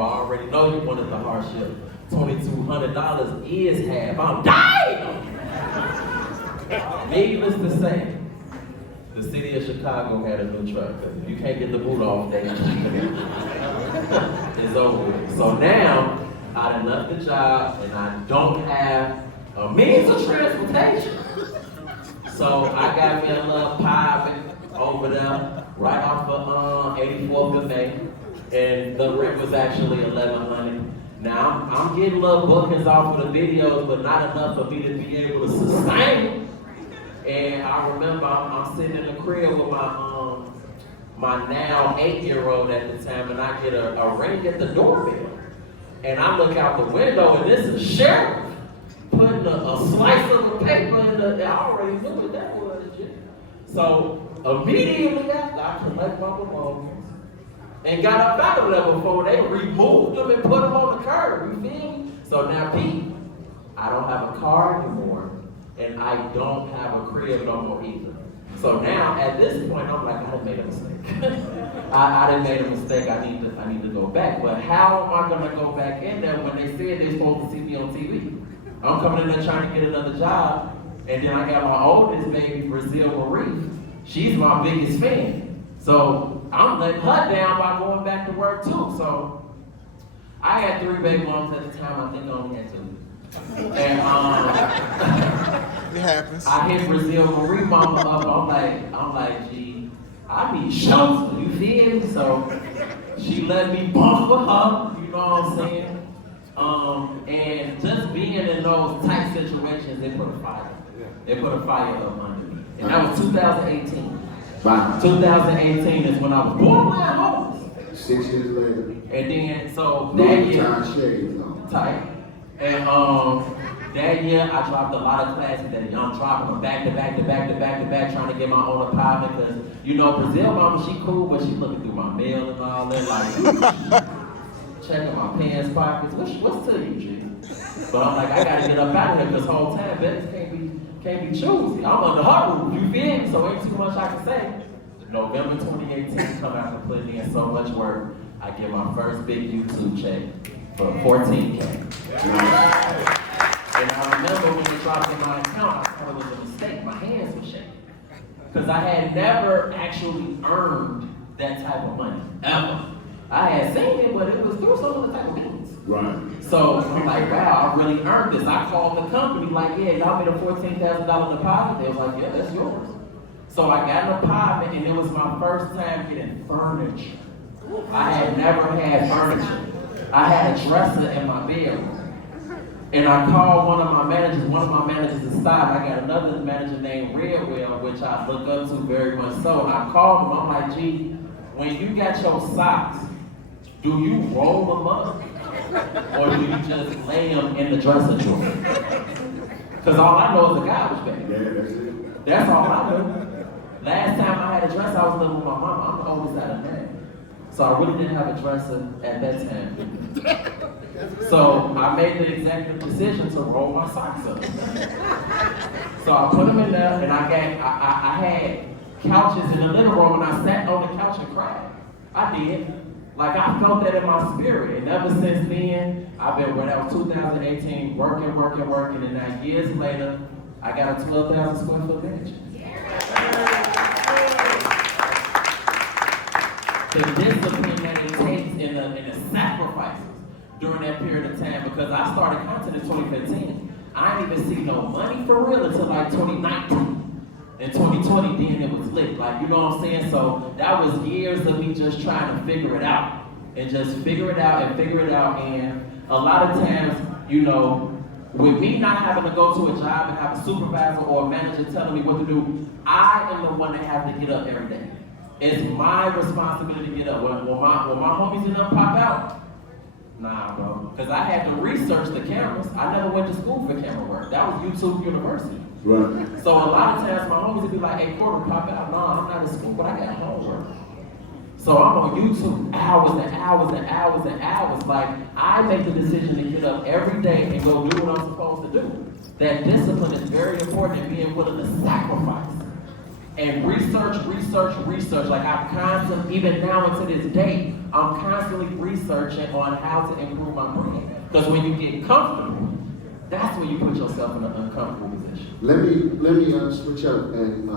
bro, I already know you wanted the hardship. $2,200 is half. I'm dying! Needless to say, the city of Chicago had a new truck. If you can't get the boot off, they it's over with. So now, I done left the job and I don't have a means of transportation. So I got me a little pie over there, right off of 84th of May, and the rent was actually $1,100. Now I'm getting little bookings off of the videos, but not enough for me to be able to sustain them. And I remember I'm sitting in the crib with my now 8-year-old at the time, and I get a ring at the doorbell. And I look out the window, and this is sheriff putting a slice of the paper in the, I already knew what that was. So immediately after, I collect my belongings and got up out of there before they removed them and put them on the curb, you feel me? So now, Pete, I don't have a car anymore, and I don't have a crib no more either. So now, at this point, I'm like, I done made a mistake. I done made a mistake, I need to go back. But how am I gonna go back in there when they said they're supposed to see me on TV? I'm coming in there trying to get another job, and then I got my oldest baby, Brazil Marie. She's my biggest fan. So I'm letting her down by going back to work too. So I had 3 baby moms at the time, I think I only had 2. And it happens. I hit Brazil Marie mama up. I'm like, gee, I need shelter, you feel me? So she let me bump for her, you know what I'm saying? And just being in those tight situations, they put a fire. They put a fire up under me. And that was 2018. Wow. 2018 is when I was borderline homeless. 6 years later. And then, so that year, tight. And that year, I dropped a lot of classes that year. I'm dropping them back to back, trying to get my own apartment. Because, you know, Brazil mama, she cool, but she looking through my mail and all that, like, checking my pants pockets. What's to you, G? But I'm like, I gotta get up out of here, because the whole time, Bettis can't be choosy. I'm under her roof, you feel me? So ain't too much I can say. November 2018, come out and put in so much work, I get my first big YouTube check for $14K. And I remember when it dropped in my account, I thought it was a mistake. My hands were shaking. Because I had never actually earned that type of money, ever. I had seen it, but it was through some of the type of means. Right. So I'm like, wow, I really earned this. I called the company like, yeah, y'all made a $14,000 deposit. They was like, yeah, that's yours. So I got an apartment, and it was my first time getting furniture. I had never had furniture. I had a dresser in my bedroom. And I called one of my managers aside. I got another manager named Redwell, which I look up to very much so. And I called him, I'm like, gee, when you got your socks, do you roll them up? Or do you just lay them in the dresser drawer? Because all I know is a garbage bag. Yeah, that's it. That's all I know. Last time I had a dresser, I was living with my mama. I'm the oldest out of man. So I really didn't have a dresser at that time. So I made the executive decision to roll my socks up. So I put them in there, and I had couches in the living room, and I sat on the couch and cried. I did. Like, I felt that in my spirit. And ever since then, I've been, when that was 2018, working, and now years later, I got a 12,000 square foot mansion. The discipline that it takes and the sacrifices during that period of time, because I started content in 2015. I didn't even see no money for real until like 2019. In 2020, then it was lit, like, you know what I'm saying? So that was years of me just trying to figure it out. And just figure it out. And a lot of times, you know, with me not having to go to a job and have a supervisor or a manager telling me what to do, I am the one that has to get up every day. It's my responsibility to get up. When my homies and them pop out, nah, bro. Because I had to research the cameras. I never went to school for camera work. That was YouTube University. Right. So a lot of times my homies would be like, hey, Korprate, pop out. No, I'm not in school, but I got homework. So I'm on YouTube hours and hours and hours and hours. Like, I make the decision to get up every day and go do what I'm supposed to do. That discipline is very important, and being willing to sacrifice. and research. Like I'm constantly, even now unto this day, I'm constantly researching on how to improve my brand. Because when you get comfortable, that's when you put yourself in an uncomfortable position. Let me switch up and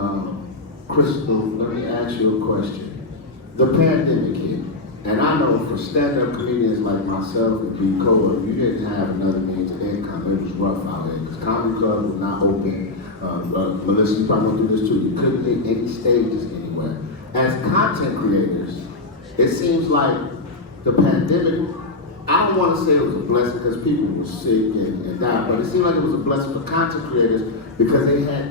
Cristal, let me ask you a question. The pandemic hit, and I know for stand-up comedians like myself and B. Cole, if you didn't have another means of income, it was rough out there because comedy clubs were not open. Melissa, you probably went through this too. You couldn't get any stages anywhere. As content creators, it seems like the pandemic, I don't want to say it was a blessing because people were sick and died, but it seemed like it was a blessing for content creators because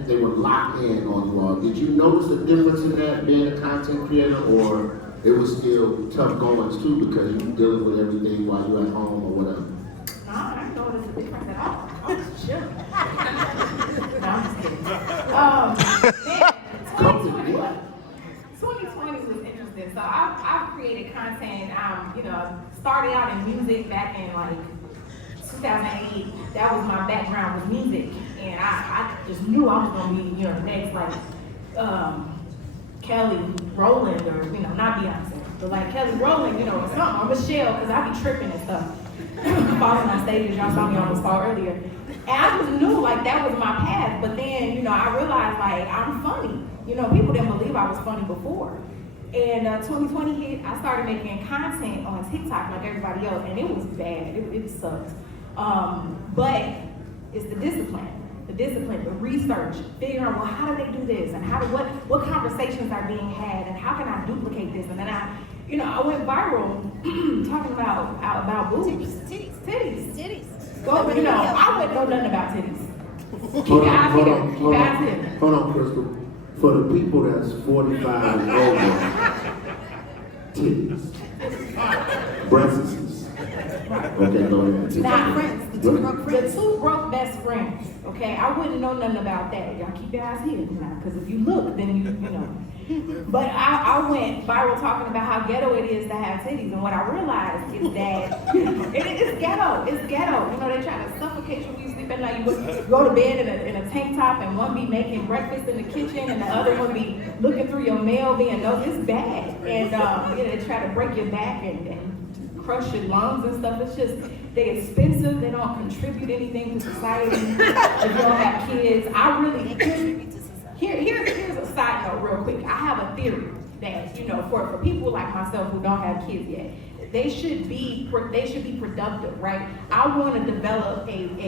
they were locked in on you all. Did you notice a difference in that being a content creator, or it was still tough going too because you were dealing with everything while you're at home or whatever? No, I didn't notice a difference at all. I was chilling. No, I'm just kidding. Man, 2020 was interesting. So I've created content. Started out in music back in like 2008. That was my background was music, and I just knew I was gonna be the next like Kelly Rowland or not Beyonce, but like Kelly Rowland, or something, or Michelle, because I be tripping and stuff. Falling on stages, y'all saw me on the spot earlier. And I just knew like that was my path, but then, I realized like I'm funny. People didn't believe I was funny before. And 2020 hit, I started making content on TikTok like everybody else, and it was bad, it sucked. But it's the discipline, the research, figuring out, well, how do they do this? And what conversations are being had? And how can I duplicate this? And then I went viral talking about boobs. Titties. Well, I wouldn't know nothing about titties. Hold on, Cristal. For the people that's 45 and over, titties. Breasts. Okay, go ahead. Not friends. The two broke best friends. Okay, I wouldn't know nothing about that. Y'all keep your eyes hidden now, because if you look, then you know. But I went viral talking about how ghetto it is to have titties, and what I realized is that it's ghetto. It's ghetto. They try to suffocate you when you sleep at night. You go to bed in a tank top, and one be making breakfast in the kitchen, and the other one be looking through your mail, being it's bad. And they try to break your back and crush your lungs and stuff. It's just, they're expensive. They don't contribute anything to society. If you don't have kids, I really contribute to society. Here's a side note real quick. I have a theory that, for people like myself who don't have kids yet, they should be productive, right? I want to develop a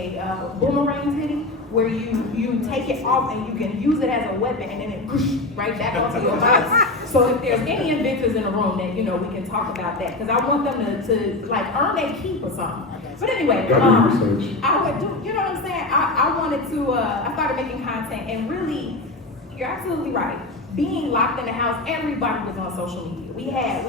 boomerang titty where you take it off and you can use it as a weapon and then it right back onto your body. So if there's any inventors in the room that we can talk about that, because I want them to like earn their keep or something. But anyway, I would do, what I'm saying? I wanted to I started making content, and really, you're absolutely right. Being locked in the house, everybody was on social media. We had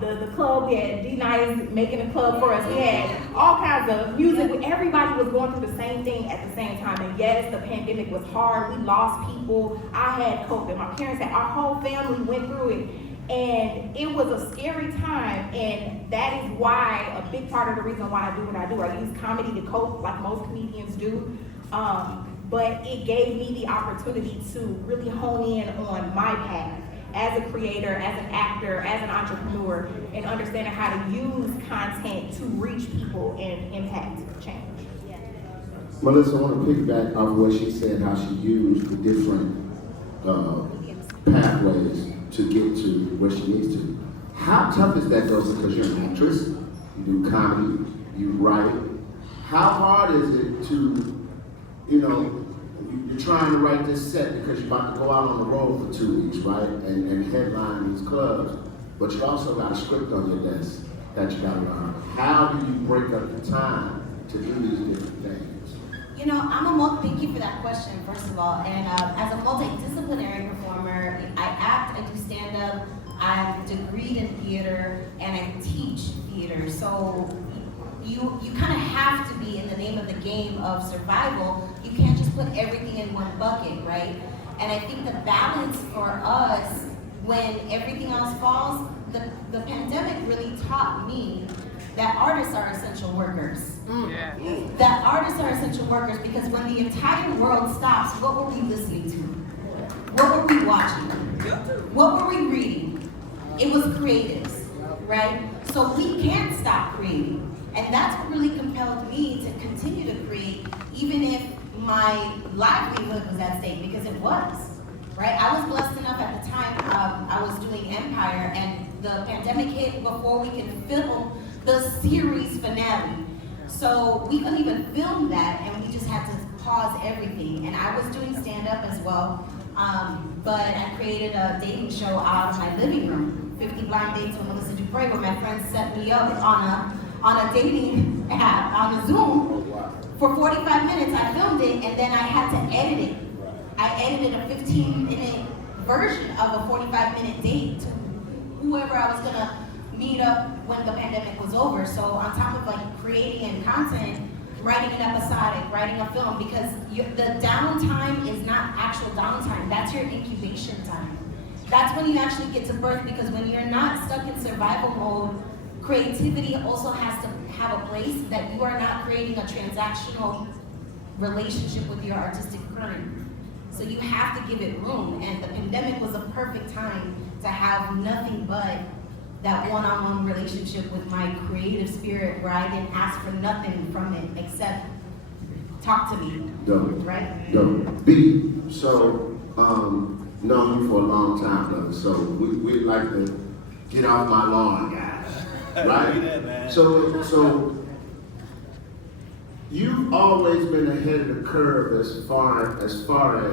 the club, we had D-Nice making a club for us, we had all kinds of music, everybody was going through the same thing at the same time. And yes, the pandemic was hard, we lost people, I had COVID, my parents had, our whole family went through it. And it was a scary time, and that is why, a big part of the reason why I do what I do. I use comedy to cope like most comedians do. But it gave me the opportunity to really hone in on my path as a creator, as an actor, as an entrepreneur, and understanding how to use content to reach people and impact change. Yeah. Melissa, I want to piggyback off what she said, how she used the different pathways to get to where she needs to. How tough is that though, because you're an actress, you do comedy, you write. How hard is it to, you're trying to write this set because you're about to go out on the road for 2 weeks, right? And headline these clubs, but you also got a script on your desk that you got to learn. How do you break up the time to do these different things? Thank you for that question, first of all. And as a multidisciplinary performer, I act, I do stand-up, I'm degreed in theater, and I teach theater. So you kind of have to be in the name of the game of survival. You can't just put everything in one bucket, right? And I think the balance for us, when everything else falls, the pandemic really taught me that artists are essential workers. Yeah. That artists are essential workers, because when the entire world stops, what were we listening to? What were we watching? What were we reading? It was creatives, right? So we can't stop creating. And that's what really compelled me to continue to create, even if my livelihood was at stake, because it was, right? I was blessed enough at the time, I was doing Empire, and the pandemic hit before we could film the series finale. So we couldn't even film that, and we just had to pause everything. And I was doing stand-up as well, but I created a dating show out of my living room, 50 Blind Dates with DuPrey, where my friends set me up on a dating app, on a Zoom. For 45 minutes, I filmed it, and then I had to edit it. I edited a 15-minute version of a 45-minute date to whoever I was gonna meet up when the pandemic was over. So on top of like creating and content, writing an episodic, writing a film, because the downtime is not actual downtime, that's your incubation time. That's when you actually get to birth, because when you're not stuck in survival mode, creativity also has to have a place that you are not creating a transactional relationship with your artistic current. So you have to give it room, and the pandemic was a perfect time to have nothing but that one-on-one relationship with my creative spirit, where I didn't ask for nothing from it except talk to me. Dope. Right? Dope. B, so, known you for a long time, brother, so we like to get off my lawn, guys, right? So you've always been ahead of the curve as far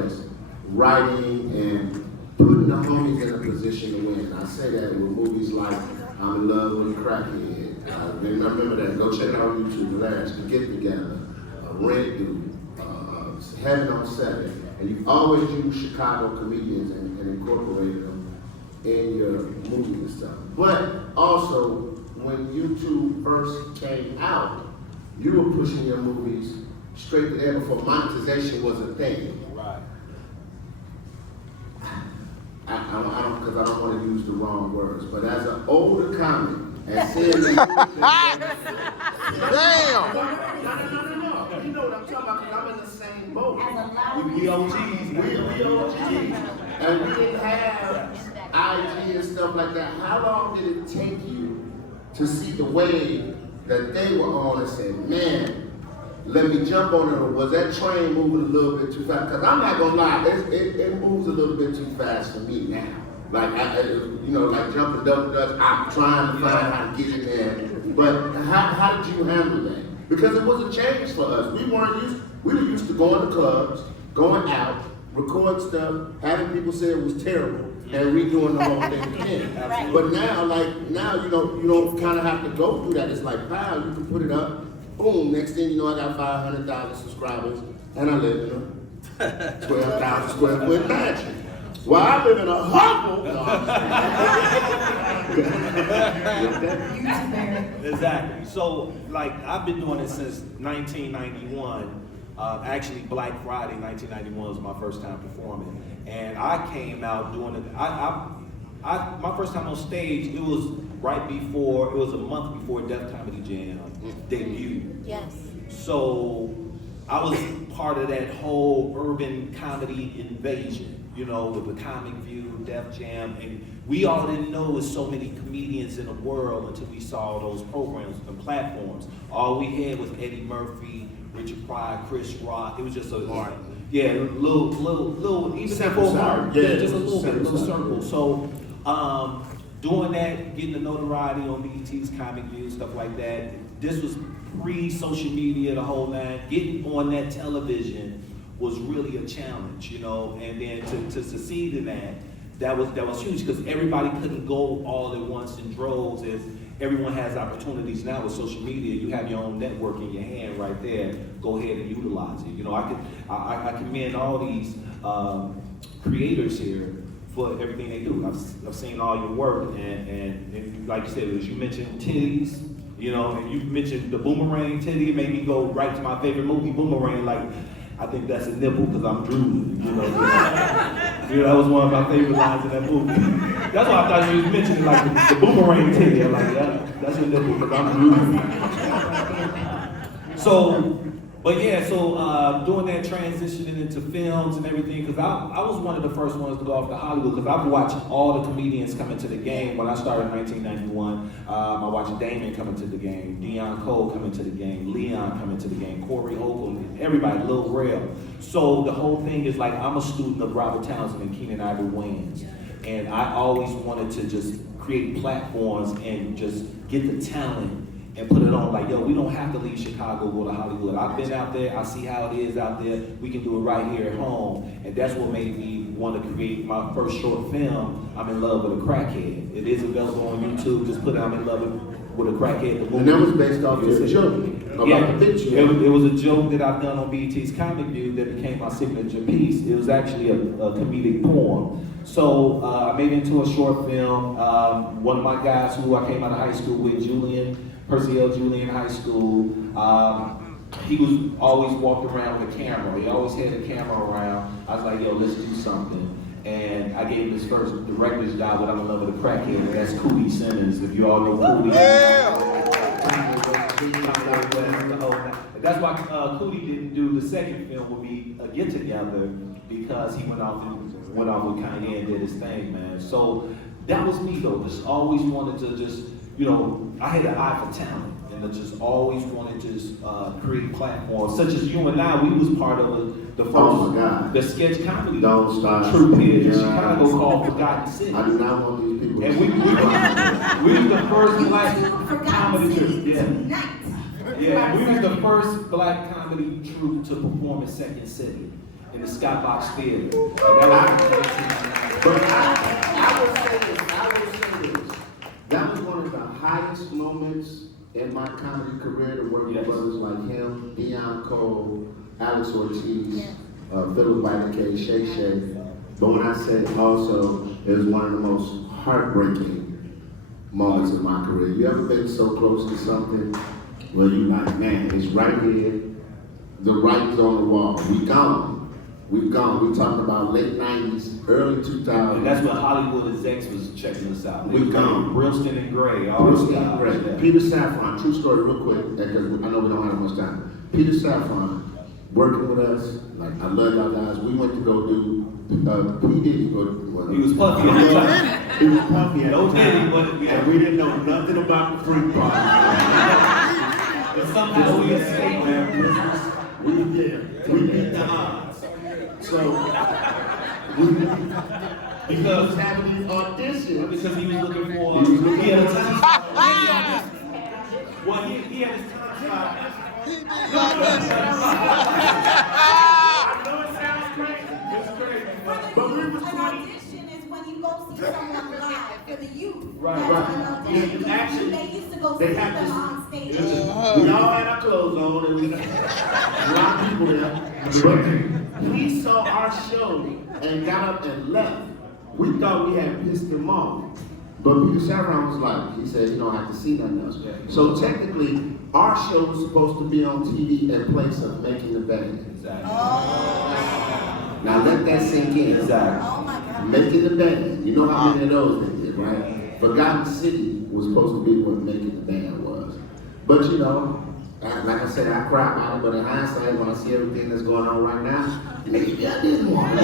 as writing and putting the homies in a position to win. I say that with movies like I'm in Love with a Crackhead. Remember that. Go check it out on YouTube. Last Get Together, Rent Dude, Heaven on 7. And you've always used Chicago comedians and incorporated them in your movies and stuff. But also, when YouTube first came out, you were pushing your movies straight to there before monetization was a thing. Right. Because I don't want to use the wrong words, but as an older comic, and seeing the Damn! No. You know what I'm talking about, because I'm in the same boat. As a loud We OGs. We OGs. And we didn't have IG and stuff like that. How long did it take you to see the wave that they were on and say, man, let me jump on it? Or was that train moving a little bit too fast? Because I'm not gonna lie, it moves a little bit too fast for me now. Like, like jumping double dutch, I'm trying to find how to get in there. But how did you handle that? Because it was a change for us. We were used to going to clubs, going out, recording stuff, having people say it was terrible, and redoing the whole thing again. Right. But now you don't kind of have to go through that. It's like, wow, you can put it up, boom, next thing you know, I got 500,000 subscribers, and I live in a 12,000 square foot mansion. Well, I live in a hovel. Exactly. So, like, I've been doing it since 1991. Actually, Black Friday 1991 was my first time performing, and I came out doing it. My first time on stage, it was it was a month before Def Comedy Jam debuted. Yes. So I was part of that whole urban comedy invasion, with the Comic View, Def Jam, and we all didn't know there's so many comedians in the world until we saw those programs and platforms. All we had was Eddie Murphy, Richard Pryor, Chris Rock. It was just a little, even before Mark, just a little circle. So doing that, getting the notoriety on BET's Comic View, stuff like that. This was pre-social media, the whole nine. Getting on that television was really a challenge, and then to succeed in that was huge, because everybody couldn't go all at once in droves. As everyone has opportunities now with social media, you have your own network in your hand right there. Go ahead and utilize it. I commend all these creators here for everything they do. I've seen all your work, and like you said, as you mentioned titties, and you mentioned the boomerang titty. It made me go right to my favorite movie, Boomerang. Like, I think that's a nipple because I'm drooling. That was one of my favorite lines in that movie. That's why I thought you was mentioning like the boomerang titty. I'm like, yeah, that's a nipple because I'm drooling. So But yeah, so doing that transitioning into films and everything, because I was one of the first ones to go off to Hollywood, because I've watched all the comedians come into the game. When I started in 1991, I watched Damon come into the game, Deion Cole come into the game, Leon come into the game, Corey Ogle, everybody, Lil Rel. So the whole thing is like, I'm a student of Robert Townsend and Keenan Ivory Wayans. And I always wanted to just create platforms and just get the talent and put it on, like, yo, we don't have to leave Chicago, go to Hollywood. I've been out there, I see how it is out there. We can do it right here at home. And that's what made me want to create my first short film, I'm in Love with a Crackhead. It is available on YouTube, just put I'm in Love with a Crackhead. And that was based off your joke about the picture. It was a joke that I've done on BET's Comic View that became my signature piece. It was actually a comedic poem. So I made it into a short film. One of my guys who I came out of high school with, Percival Julian High School, he was always walked around with a camera. He always had a camera around. I was like, yo, let's do something. And I gave him his first director's job with I'm in Love with a Crackhead, and that's Cootie Simmons, if you all know Cootie. That's why Cootie didn't do the second film with me, Get Together, because he went off with Kanye and did his thing, man. So that was me though, just always wanted to just, you know, I had an eye for talent, and I just always wanted to just create platforms, such as you and I. We was part of the first, the sketch comedy troupe here in Chicago called Forgotten City. I do not want these people. And we was the first black comedy troupe. Yeah, we was the first black comedy troupe to perform in Second City in the Skybox Theater. But I will say this. That was one of the highest moments in my comedy career to work with brothers like him, Deion Cole, Alex Ortiz, Philip Biden K, Shay Shay. But when I say also, it was one of the most heartbreaking moments of my career. You ever been so close to something where you like, man, it's right here, the writing's on the wall, we gone. We've gone. We talking about late 90s, early 2000s. And that's when Hollywood execs was checking us out. We've gone. Brillston and Gray. Brillston and Gray. Yeah. Peter Safran, true story real quick, because I know we don't have much time. Peter Safran, working with us, like, I love y'all guys. We went to go do, P. Diddy. He was puffy at the time. He was puffy at No the Diddy, time. but yeah. And we didn't know nothing about the freak party. But somehow we escaped, man. We beat the odds. So, he was having these auditions. Because he was looking for, he had a time. Well, he had his time. He I know it sounds crazy. It's crazy. But we was An audition is when you go see someone live for the youth. Right. That's an audition. Actually, They used to go they see have them to- on stage. We all had our clothes on and we a lot of people there. But he saw our show and got up and left. We thought we had pissed him off. But Peter Safran was like, he said, you don't have to see nothing else. So technically, our show was supposed to be on TV in place of Making the Band. Exactly. Now let that sink in. Exactly. Oh my God. Making the Band. You know how many of those they did, right? Forgotten City was supposed to be what Making the Band was. But you know, like I said, I cry about it, but in hindsight, when I see everything that's going on right now, maybe I didn't want it.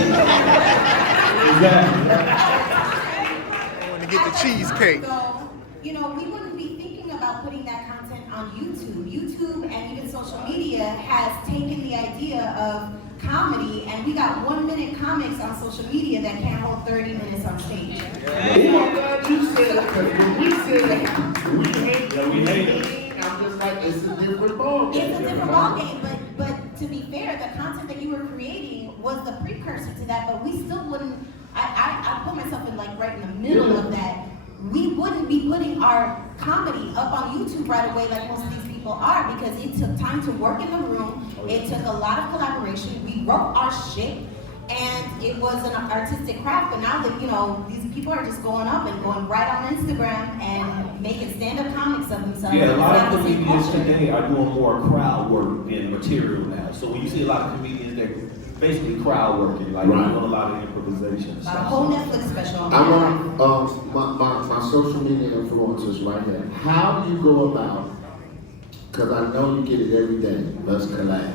I want to get the cheesecake. So, you know, we wouldn't be thinking about putting that content on YouTube. YouTube and even social media has taken the idea of comedy, and we got 1-minute comics on social media that can't hold 30 minutes on stage. Oh my God, you said it, because when we said we hate it, I'm just like, it's a different ballgame. It's a different ballgame, but to be fair, the content that you were creating was the precursor to that, but we still wouldn't, I put myself in like right in the middle of that. We wouldn't be putting our comedy up on YouTube right away like most of these people are, because it took time to work in the room. It took a lot of collaboration. We wrote our shit, and it was an artistic craft. But now that, you know, these people are just going up and going right on Instagram and making stand-up comics of themselves. Yeah, a lot It's of not the same comedians culture. today are doing more crowd work than material now. So when you see a lot of comedians, they're basically crowd working, like Right. doing a lot of improvisation and A stuff. whole Netflix special on I that. want my social media influencers right here. How do you go about, because I know you get it every day, let's collab.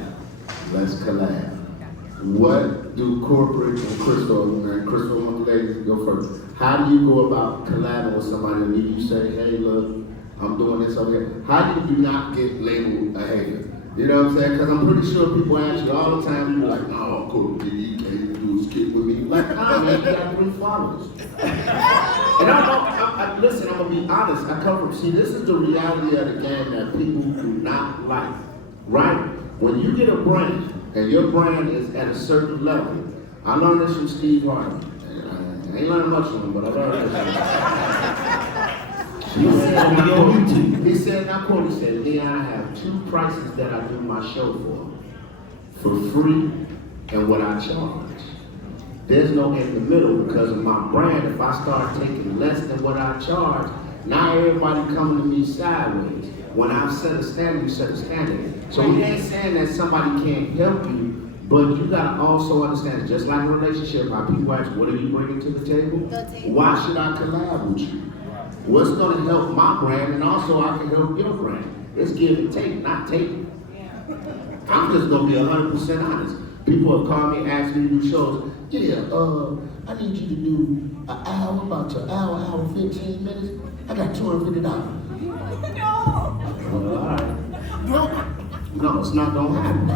let's collab. What do Korprate and Cristal, and Cristal, I want the ladies to go first. How do you go about collabing with somebody and you say, hey, look, I'm doing this over here? How do you not get labeled a hater? You know what I'm saying? Because I'm pretty sure people ask you all the time, you're like, no, Korprate, you can't do a skit with me. Like, nah, man, you got 3 followers. And listen, I'm going to be honest. I come from, see, this is the reality of the game that people do not like, right? When you get a brand, and your brand is at a certain level, I learned this from Steve Harvey. I ain't learned much from him, but I learned this. He said, I have 2 prices that I do my show for free and what I charge. There's no in the middle because of my brand. If I start taking less than what I charge, now everybody coming to me sideways. When I've set a standard, you set a standard. So we ain't saying that somebody can't help you, but you gotta also understand, just like a relationship, how people ask, what are you bringing to the table? Why should I collab with you? What's gonna help my brand, and also I can help your brand. It's give and take, not take. I'm just gonna be 100% honest. People have called me, asked me to do shows. Yeah, I need you to do an hour, about an hour, 15 minutes. I got $250. All right. No, it's not gonna happen.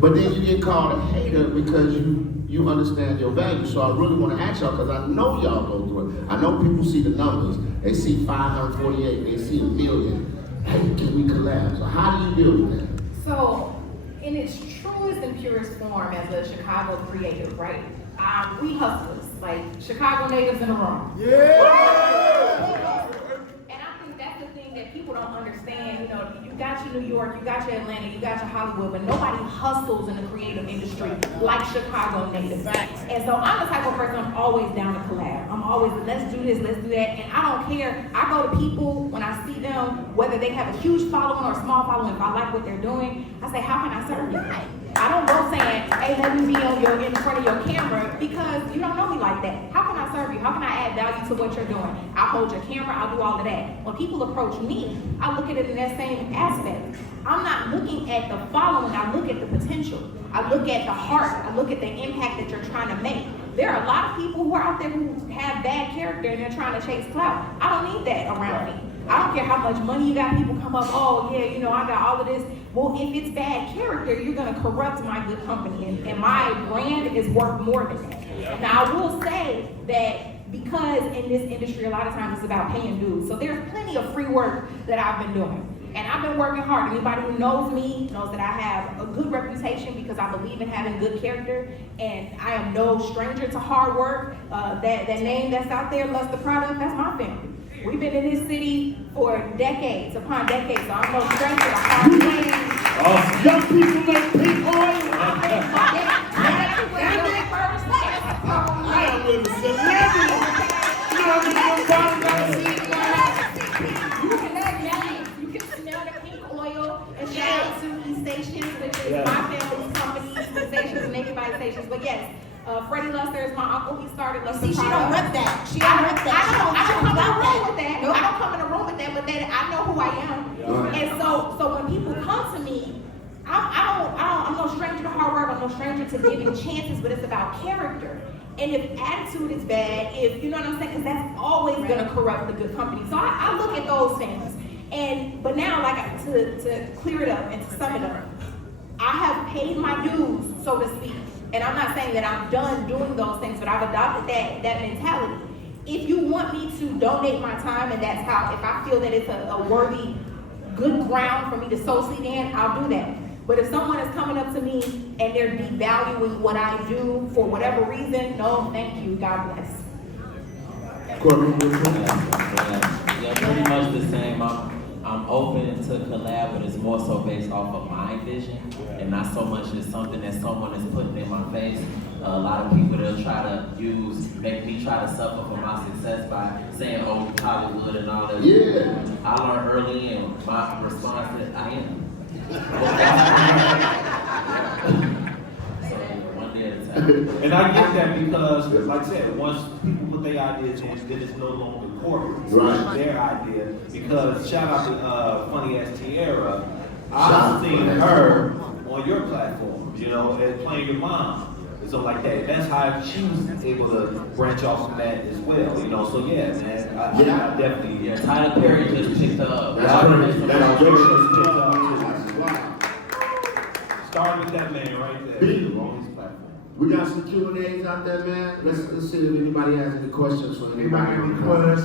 But then you get called a hater because you understand your value. So I really want to ask y'all, because I know y'all go through it. I know people see the numbers. They see 548, they see 1 million. Hey, can we collab? So how do you deal with that? So, in its truest and purest form as a Chicago creative, right? We hustlers, like Chicago natives in the room. Yeah! And I think that's the thing that people don't understand. You know, you got your New York, you got your Atlanta, you got your Hollywood, but nobody hustles in the creative industry like Chicago natives. And so I'm the type of person, I'm always down to collab. I'm always, let's do this, let's do that. And I don't care. I go to people when I see them, whether they have a huge following or a small following, if I like what they're doing, I say, how can I serve you? I don't go saying, hey, let me be in front of your camera, because you don't know me like that. How can I serve you? How can I add value to what you're doing? I'll hold your camera, I'll do all of that. When people approach me, I look at it in that same aspect. I'm not looking at the following, I look at the potential. I look at the heart, I look at the impact that you're trying to make. There are a lot of people who are out there who have bad character and they're trying to chase clout. I don't need that around me. I don't care how much money you got, people come up, oh yeah, you know, I got all of this. Well, if it's bad character, you're gonna corrupt my good company, and my brand is worth more than that. Now, I will say that because in this industry, a lot of times it's about paying dues. So there's plenty of free work that I've been doing. And I've been working hard. Anybody who knows me knows that I have a good reputation because I believe in having good character, and I am no stranger to hard work. That name that's out there, Luster Product, that's my family. We've been in this city for decades upon decades, so I'm no stranger to hard work. Young people make pink oil. I am with a celebrity. You know what I'm saying? You can smell the pink oil, and shout out to East Stations, which is my family's company, East Stations and Naked Body Stations. But yes, Freddie Luster is my uncle. He started Luster. See, she don't rep that. She don't rep that. I don't come in the room with that. Nope. I don't come in the room with that, but that I know who I am. Yeah. And so when people come to me, I'm no stranger to hard work. I'm no stranger to giving chances, but it's about character. And if attitude is bad, if you know what I'm saying, because that's always gonna corrupt the good company. So I look at those things. But now, like to clear it up and to sum it up, I have paid my dues, so to speak. And I'm not saying that I'm done doing those things, but I've adopted that mentality. If you want me to donate my time, and that's how, if I feel that it's a worthy, good ground for me to sow seed in, I'll do that. But if someone is coming up to me and they're devaluing what I do for whatever reason, no, thank you, God bless. Yeah, pretty much the same. I'm open to collab, but it's more so based off of my vision, and not so much as something that someone is putting in my face. A lot of people they'll try to make me try to suffer for my success by saying, "Oh, Hollywood and all that." Yeah. I learned early in my response is, "I am." So one day at a time. And I get that because, like I said, once people put their ideas in, then it's no longer corporate. It's their idea. Because shout out to Funny Ass Tiara, I've seen her on on your platform, you know, and playing your mom. And something like that. And that's how she was able to branch off from that as well, you know. So yeah, man, I definitely. Yeah, Tyler Perry just picked her up. That's crazy. That's crazy. Starting with that man right there on his platform. We got some Q&As out there, man. Let's see if anybody has any questions for anybody. Anybody.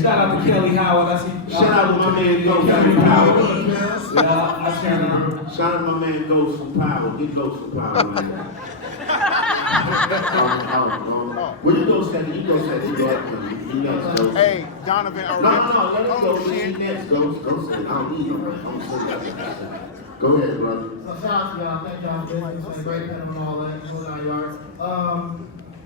Shout out to Kelly Howard. I see. Shout out to my man Ghost Kelly from Howard. Power. Yeah, I see. Shout out to my man Ghost from Power. Get Ghost from Power, man. Well, you go second. You go second. You next, Ghost. Hey, Donovan. No, let him go. You next, Ghost. Go second. I don't need no right. I'm second. Go ahead, brother. So shout out to y'all, thank y'all for this. It's a great panel and all that, whole 9 yards.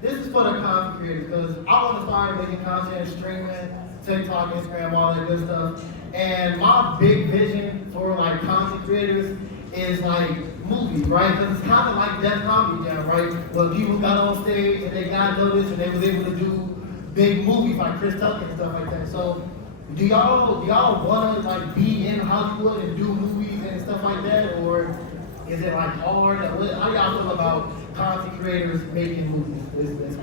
This is for the content creators because I want to start making content, streaming, TikTok, Instagram, all that good stuff. And my big vision for like content creators is like movies, right? Because it's kind of like Death Comedy Jam, right? When people got on stage and they got noticed and they was able to do big movies like Chris Tucker and stuff like that. So do y'all want to like be in Hollywood and do movies and stuff like that, or is it like hard? How do y'all feel about content creators making movies? That's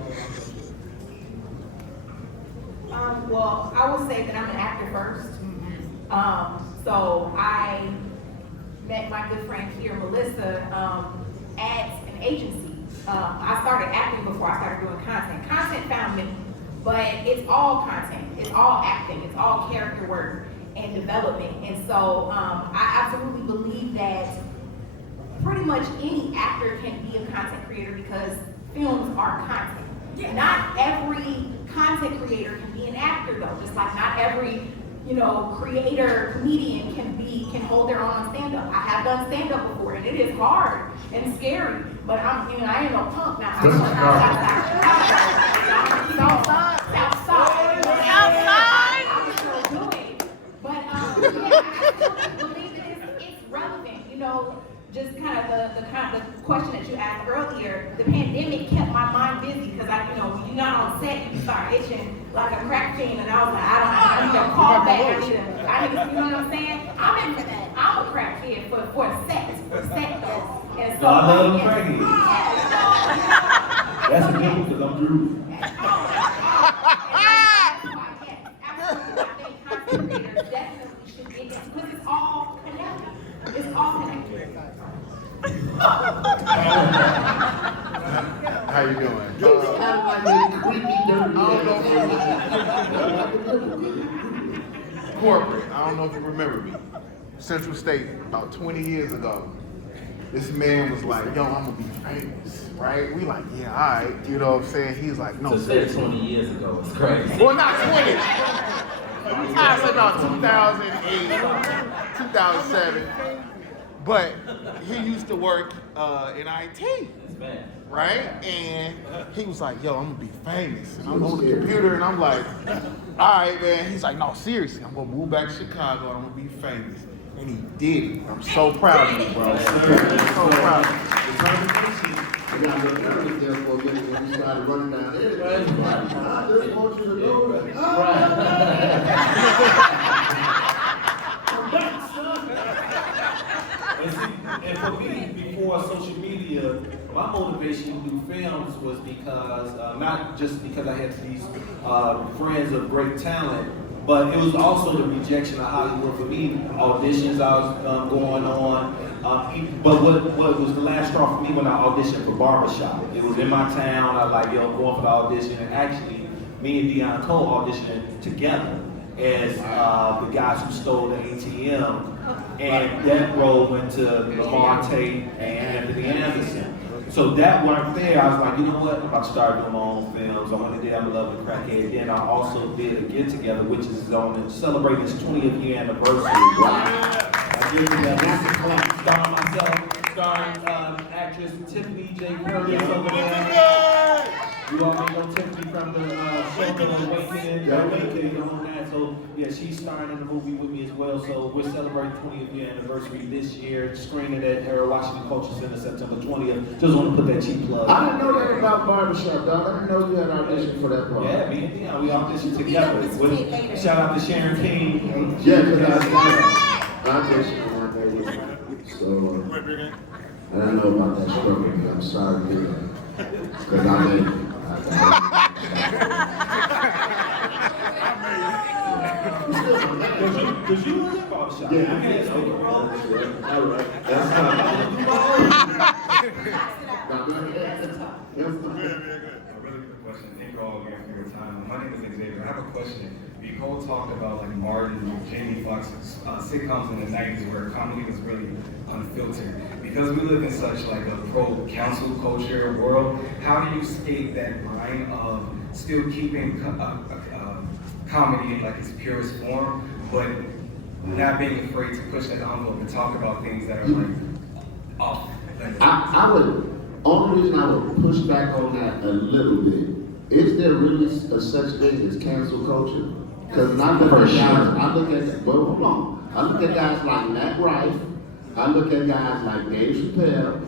all. Well, I would say that I'm an actor first. So I met my good friend here, Melissa, at an agency. I started acting before I started doing content. Content found me, but it's all content. It's all acting. It's all character work and development. And so I absolutely believe that pretty much any actor can be a content creator because films are content. Yeah. Not every content creator can be an actor though, just like not every creator, comedian can hold their own on stand-up. I have done stand-up before and it is hard and scary, but I ain't no punk now. I still do it. But I believe that it's relevant, just kind of the question that you asked earlier. The pandemic kept my mind busy because when you're not on set, you start itching like a crack fiend, and I was like, I need a call back. I need to, you know what I'm saying? I'm in for that. I'm a crack kid for a set though. And so I love cracky. That's a good one because I'm Drew. Absolutely, I think content creators definitely should be in this because it's all connected. It's all connected. How you doing? Korprate, I don't know if you remember me. Central State, about 20 years ago. This man was like, yo, I'm gonna be famous, right? We like, yeah, all right, you know what I'm saying? He's like, no. To say 20 years ago is crazy. Well, not 20. I said about 2008, 2007. But he used to work in IT, right? And he was like, yo, I'm gonna be famous. And I'm on the computer and I'm like, all right, man. He's like, no, seriously, I'm gonna move back to Chicago and I'm gonna be famous. And he did it. I'm so proud of you, bro. I'm so proud of you. I got a little nervous there for a minute when you started running down there. I just want you to know that. I'm back, son. And for me, before social media, my motivation to do films was because, not just because I had these friends of great talent, but it was also the rejection of Hollywood for me. Auditions I was going on. But what was the last straw for me when I auditioned for Barbershop? It was in my town. I was like, yo, going for the audition. And actually, me and Dion Cole auditioned together as the guys who stole the ATM. And that role went to Lamar Tate and Anthony Anderson. So that worked there. I was like, you know what? I'm about to start doing my own films. I want to do I'm a Love and Crackhead. Then I also did a get together, which is on celebrating its 20th year anniversary. Wow. I did that. Starring myself, starring actress Tiffany J. Curtis over there. You all may know Tiffany from the show Awakening on that. So yeah, she's starring in the movie with me as well. So we're celebrating 20th year anniversary this year, screening at Harold Washington Culture Center September 20th. Just want to put that cheap plug. I didn't know that about Barbershop, dog. I didn't know you had an audition for that part. Yeah, me and Dion, we auditioned together. Shout out to Sharon King. Yeah, because I auditioned for my baby. So So, I don't know about that struggle. I'm sorry to hear that. Because I made it. Cause you was in barbershop. Yeah, I can't speak all right. That's wrong. A really good question. Thank you all again for your time. My name is Xavier. I have a question. Nicole talked about like Martin, Jamie Foxx's sitcoms in the 90s where comedy was really unfiltered. Because we live in such like a pro-council culture world, how do you skate that line of still keeping comedy in like its purest form, but not being afraid to push that envelope and talk about things that are like off? I would, only reason I would push back on that a little bit, is there really a such thing as cancel culture? Because when I look at guys, hold on. I look at guys like Matt Rife, I look at guys like Dave Chappelle,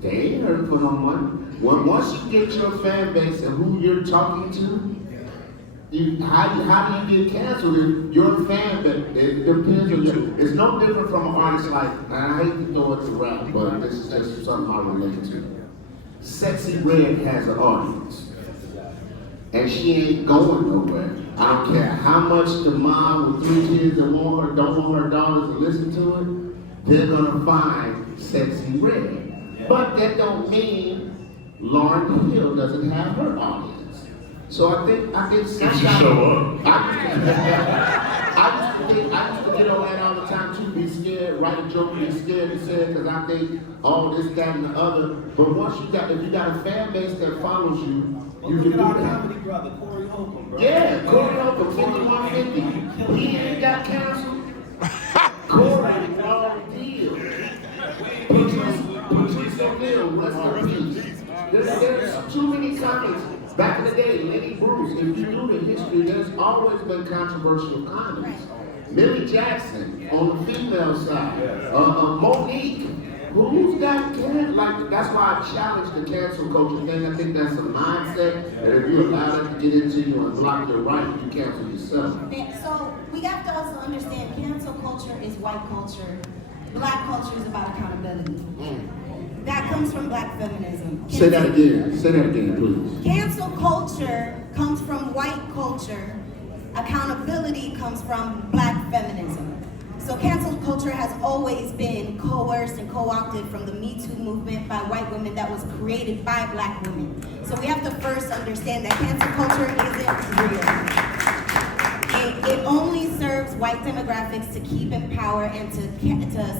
they ain't hurt for no one. Once you get your fan base and who you're talking to, how do you get canceled if your fan base, it depends on you. It's no different from an artist like, and I hate to throw it to rap, but this is just something I relate to. Sexy Red has an audience. And she ain't going nowhere. I don't care how much the mom with 3 kids that don't want her daughters to listen to it, they're gonna find Sexy Red. But that don't mean Lauryn Hill doesn't have her audience. So I think sometimes I used to get on that all the time too, be scared, write a joke, be scared to say it, because I think, oh, this, that, and the other. But if you got a fan base that follows you, you can do Look at our that. comedy brother, Corey Holcomb, bro. Yeah, Corey Holcomb, 5150. He ain't got canceled. Corey, long deal. Patrice O'Neal, rest in peace. There's too many comics. Back in the day, Lenny Bruce, if you do the history, there's always been controversial comedies. Millie Jackson on the female side. Monique. Who's got canceled? Like, that's why I challenge the cancel culture thing. I think that's a mindset that if you allow that to get into you and block your right, you cancel yourself. So we have to also understand cancel culture is white culture. Black culture is about accountability. That comes from black feminism. Say that again, please. Cancel culture comes from white culture. Accountability comes from black feminism. So cancel culture has always been coerced and co-opted from the Me Too movement by white women that was created by black women. So we have to first understand that cancel culture isn't real. It only serves white demographics to keep in power and to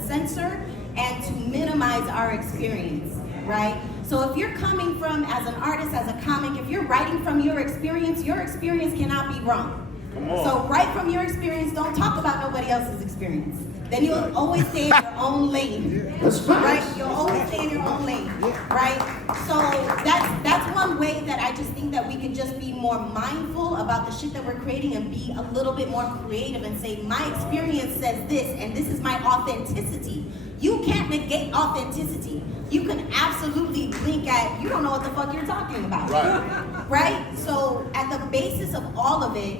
censor and to minimize our experience, right? So if you're coming from, as an artist, as a comic, if you're writing from your experience cannot be wrong. So write from your experience, don't talk about nobody else's experience. Then you'll always stay in your own lane. That's fine. Right? You'll always stay in your own lane, right? So that's one way that I just think that we can just be more mindful about the shit that we're creating and be a little bit more creative and say, my experience says this, and this is my authenticity. You can't negate authenticity. You can absolutely blink at, you don't know what the fuck you're talking about. Right? So at the basis of all of it,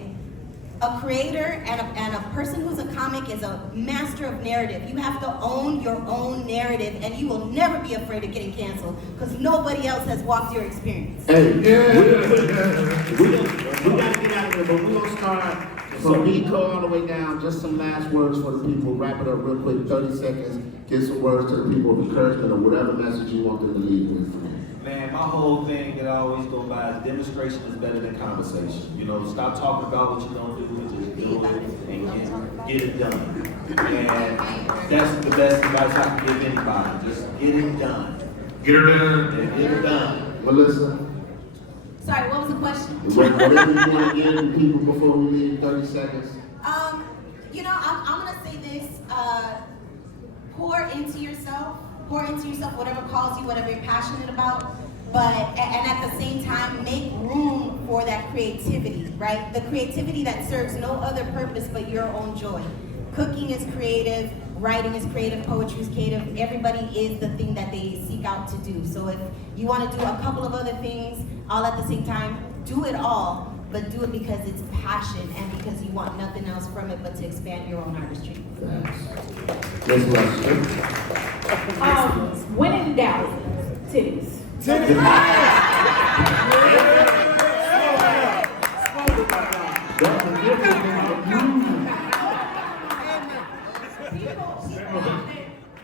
a creator and a person who's a comic is a master of narrative. You have to own your own narrative, and you will never be afraid of getting canceled because nobody else has walked your experience. Hey, we gotta get out of here, but we're gonna start from Nico all the way down. Just some last words for the people. Wrap it up real quick, 30 seconds. Give some words to the people of encouragement or whatever message you want them to leave with. Man, my whole thing that I always go by is demonstration is better than conversation. You know, stop talking about what you don't do and just do it and get it done. And that's the best advice I can give anybody. Just get it done. Get her done. Yeah, get it done. Melissa, Sorry, what was the question? whatever you want to give the people before we leave, 30 seconds. You know, I'm gonna say this, pour into yourself, whatever calls you, whatever you're passionate about, and at the same time, make room for that creativity, right? The creativity that serves no other purpose but your own joy. Cooking is creative, writing is creative, poetry is creative. Everybody is the thing that they seek out to do. So if you want to do a couple of other things all at the same time, do it all, but do it because it's passion and because you want nothing else from it but to expand your own artistry. Thanks. Yes, When in doubt, titties.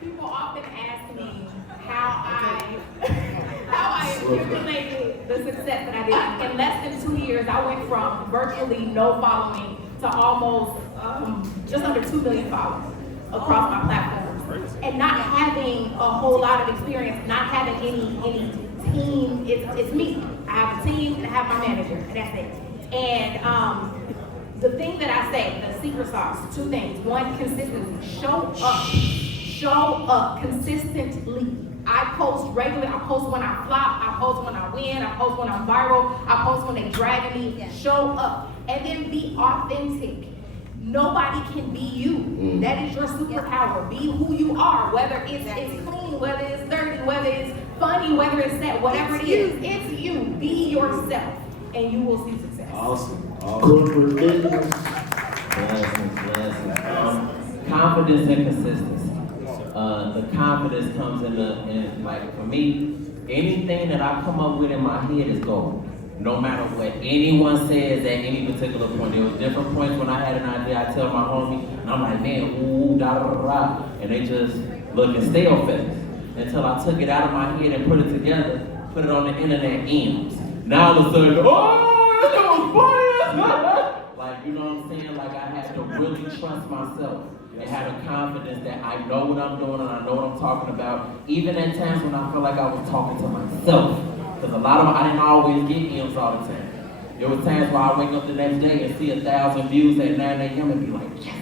People often ask me how I accumulated the success that I did. In less than 2 years, I went from virtually no following to almost just under 2 million followers across my platforms. And not having a whole lot of experience, not having any team, it's me. I have a team and I have my manager, and that's it. And the thing that I say, the secret sauce, 2 things. One, consistency. Show up. Show up consistently. I post regularly. I post when I flop. I post when I win. I post when I'm viral. I post when they drag me. Yeah. Show up. And then be authentic. Nobody can be you. That is your superpower. Be who you are. Whether it's clean, whether it's dirty, whether it's funny, whether it's sad, whatever it is. It's you. Be yourself. And you will see success. Awesome. Korprate Bidness. Blessings. Confidence and consistency. The confidence comes in like for me, anything that I come up with in my head is gold. No matter what anyone says at any particular point. There was different points when I had an idea, I tell my homie, and I'm like, man, ooh, da da da da, and they just look and stale faced. Until I took it out of my head and put it together, put it on the internet ends. Now all of a sudden, oh, that was funny. Like, you know what I'm saying? Like I had to really trust myself and have a confidence that I know what I'm doing and I know what I'm talking about. Even at times when I feel like I was talking to myself. Because a lot of them, I didn't always get M's all the time. There was times where I wake up the next day and see 1,000 views at 9 a.m. and be like, yes.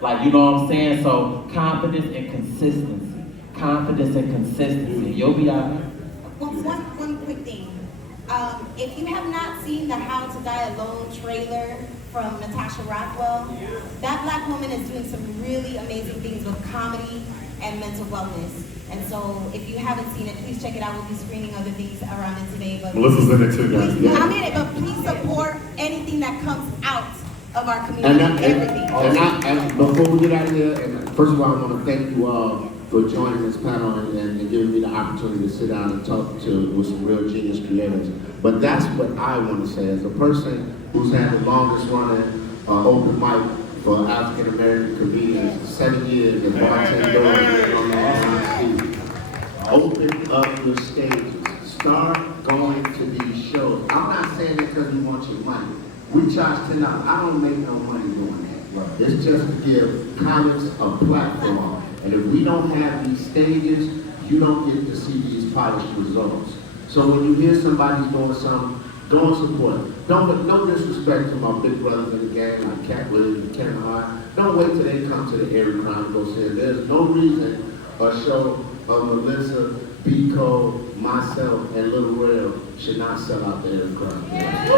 Like, you know what I'm saying? So confidence and consistency. Confidence and consistency. You'll be out there. Well, one quick thing. If you have not seen the How to Die Alone trailer from Natasha Rothwell, that black woman is doing some really amazing things with comedy and mental wellness. And so if you haven't seen it, please check it out. We'll be screening other things around it today. But Melissa's in it too, guys. Please, I'm in it, but please support anything that comes out of our community, everything. And before we get out of here, and first of all, I want to thank you all for joining this panel and giving me the opportunity to sit down and talk with some real genius creators. But that's what I want to say. As a person who's had the longest running open mic for African American comedians, 7 years as bartender on the stage. Open up your stages. Start going to these shows. I'm not saying it because we want your money. We charge $10. I don't make no money doing that. It's just to give comics a platform. And if we don't have these stages, you don't get to see these polished results. So when you hear somebody's doing something, go and support it. No disrespect to my big brothers in the game like Cat Williams and Kevin Hart. Don't wait till they come to the Area Crime and go see it. There's no reason a show of Melissa, Biko, myself, and Little Rail should not sell out the Area Crime. It's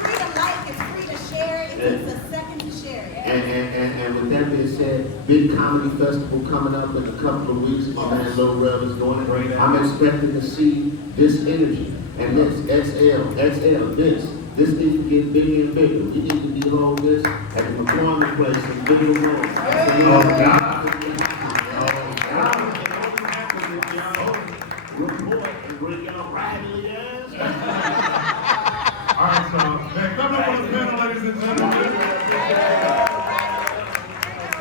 free to like, it's free to share, it takes a second to share it. And with that being said, big comedy festival coming up in a couple of weeks. My man Little Rail is doing it. I'm expecting to see this energy. And this XL, this needs to get bigger and bigger. We need to behold this at the performance place in bigger more. Oh God. Report and bring y'all rattly ass. All right, so next up on the panel, ladies and gentlemen.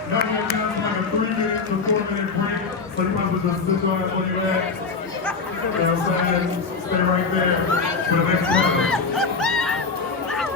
Now we have down to like a 3-minute to 4-minute break. So you might as well just sit down on your ass. You know what I'm saying? Stay right there for the next panel.